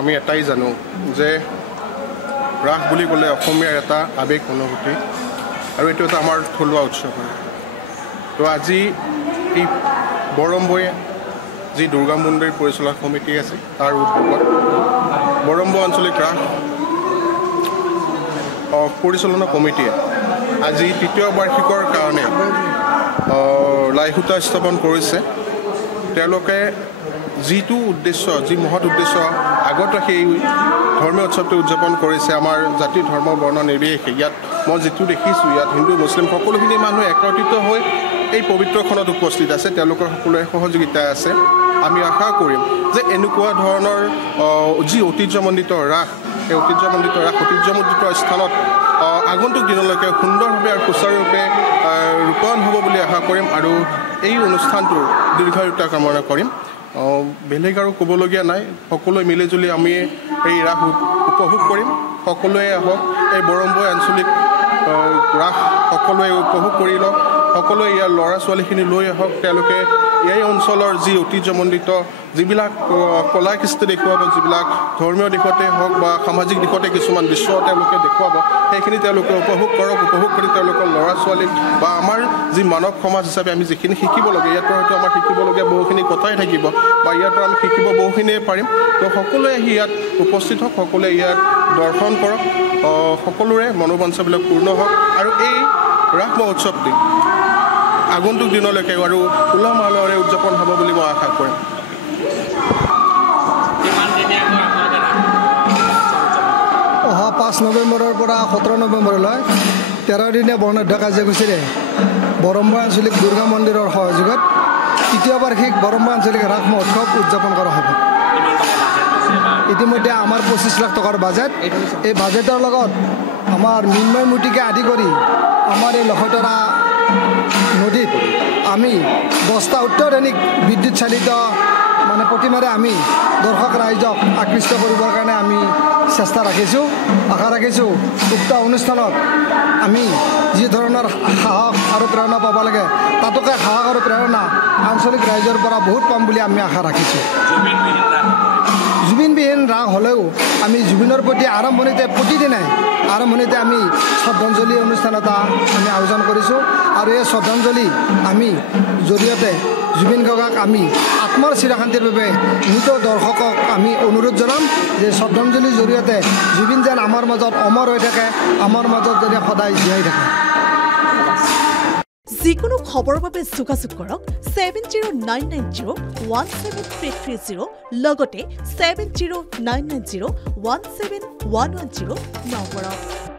আমি এটাই জানো যে ৰাস বুলি ক'লে অসমীয়াৰ এটা আৱেগ অনুভূতি আৰু এইটো এটা আমাৰ থলুৱা উৎসৱ হয় তো আজি এই বৰম্বই যি দুৰ্গা মন্দিৰ পৰিচালনা সমিতি আছে তাৰ উদ্যোগত বৰম্ব আঞ্চলিক ৰাস পৰিচালনা কমিটিয়ে আজি তৃতীয় বাৰ্ষিকৰ কাৰণে লাইহুতা স্থাপন কৰিছে তেওঁলোকে যিটো উদ্দেশ্য যি মহৎ উদ্দেশ্য আগত ৰাখি এই ধৰ্মীয় উৎসৱটো উদযাপন কৰিছে আমাৰ জাতি ধৰ্ম বৰ্ণ নিৰ্বিশেষে ইয়াত মই যিটো দেখিছোঁ ইয়াত হিন্দু মুছলিম সকলোখিনি মানুহ একত্ৰিত হৈ এই পবিত্ৰখনত উপস্থিত আছে তেওঁলোকৰ সকলোৰে সহযোগিতা আছে আমি আশা কৰিম যে এনেকুৱা ধৰণৰ যি ঐতিহ্যমণ্ডিত ৰাস এই ঐতিহ্যমণ্ডিত স্থানত আগন্তুক দিনলৈকে সুন্দৰভাৱে আৰু সুচাৰুৰূপে ৰূপায়ণ হ'ব বুলি আশা কৰিম আৰু এই অনুষ্ঠানটোৰ দীৰ্ঘায়ুতা কামনা কৰিম বেলেগ আৰু ক'বলগীয়া নাই সকলোৱে মিলিজুলি আমি এই ৰাস উপভোগ কৰিম সকলোৱে আহক এই বৰম্বই আঞ্চলিক ৰাস সকলোৱে উপভোগ কৰি লওক সকলোৱে ইয়াৰ ল'ৰা ছোৱালীখিনি লৈ আহক তেওঁলোকে এই অঞ্চলৰ যি ঐতিহ্যমণ্ডিত যিবিলাক কলা কৃষ্টি দেখুৱাব যিবিলাক ধৰ্মীয় দিশতে হওক বা সামাজিক দিশতে কিছুমান দৃশ্য তেওঁলোকে দেখুৱাব সেইখিনি তেওঁলোকে উপভোগ কৰক উপভোগ কৰি তেওঁলোকৰ ল'ৰা ছোৱালীক বা আমাৰ যি মানৱ সমাজ হিচাপে আমি যিখিনি শিকিব লাগে ইয়াৰ পৰা হয়তো আমাৰ শিকিবলগীয়া বহুখিনি কথাই থাকিব বা ইয়াৰ পৰা আমি শিকিব বহুখিনিয়ে পাৰিম তো সকলোৱে আহি ইয়াত উপস্থিত হওক সকলোৱে ইয়াত দৰ্শন কৰক সকলোৰে মনোবাঞ্ছাবিলাক পূৰ্ণ হওক আৰু এই ৰাস মহোৎসৱটি আগন্তুক দিনলৈকে আৰু উলহ মালহেৰে উদযাপন হ'ব বুলি মই আশা কৰিম অহা 5 নৱেম্বৰৰ পৰা 17 নৱেম্বৰলৈ 13 দিনীয়া বৰ্ণাঢ্য কাৰ্যসূচীৰে বৰম্ব আঞ্চলিক দুৰ্গা মন্দিৰৰ সহযোগত তৃতীয় বাৰ্ষিক বৰম্ব আঞ্চলিক ৰাস মহোৎসৱ উদযাপন কৰা হ'ব ইতিমধ্যে আমাৰ 25 লাখ টকাৰ বাজেট এই বাজেটৰ লগত আমাৰ মৃন্ময় মূৰ্তিকে আদি কৰি আমাৰ এই লখতৰা নদীত আমি 10টা অত্যাধুনিক বিদ্যুৎ চালিত মানে প্ৰতিমাৰে আমি দৰ্শক ৰাইজক আকৃষ্ট কৰিবৰ কাৰণে আমি চেষ্টা ৰাখিছোঁ আশা ৰাখিছোঁ উক্ত অনুষ্ঠানত আমি যি ধৰণৰ সাহস আৰু প্ৰেৰণা পাব লাগে তাতোকে সাহস আৰু প্ৰেৰণা আঞ্চলিক ৰাইজৰ পৰা বহুত পাম বুলি আমি আশা ৰাখিছোঁ জুবিনবিহীন ৰাস হ'লেও আমি জুবিনৰ প্ৰতি আৰম্ভণিতে প্ৰতিদিনে আৰম্ভণিতে আমি শ্ৰদ্ধাঞ্জলি অনুষ্ঠান এটা আমি আয়োজন কৰিছোঁ আৰু এই শ্ৰদ্ধাঞ্জলি আমি জৰিয়তে জুবিন গাৰ্গক আমি আত্মাৰ চিৰশান্তিৰ বাবে মৃত দৰ্শকক আমি অনুৰোধ জনাম যে শ্ৰদ্ধাঞ্জলিৰ জৰিয়তে জুবিন যেন আমাৰ মাজত অমৰ হৈ থাকে আমাৰ মাজত যেন সদায় জীয়াই থাকে যিকোনো খবৰৰ বাবে যোগাযোগ কৰক 7099017330 লগতে 7099017110 নম্বৰত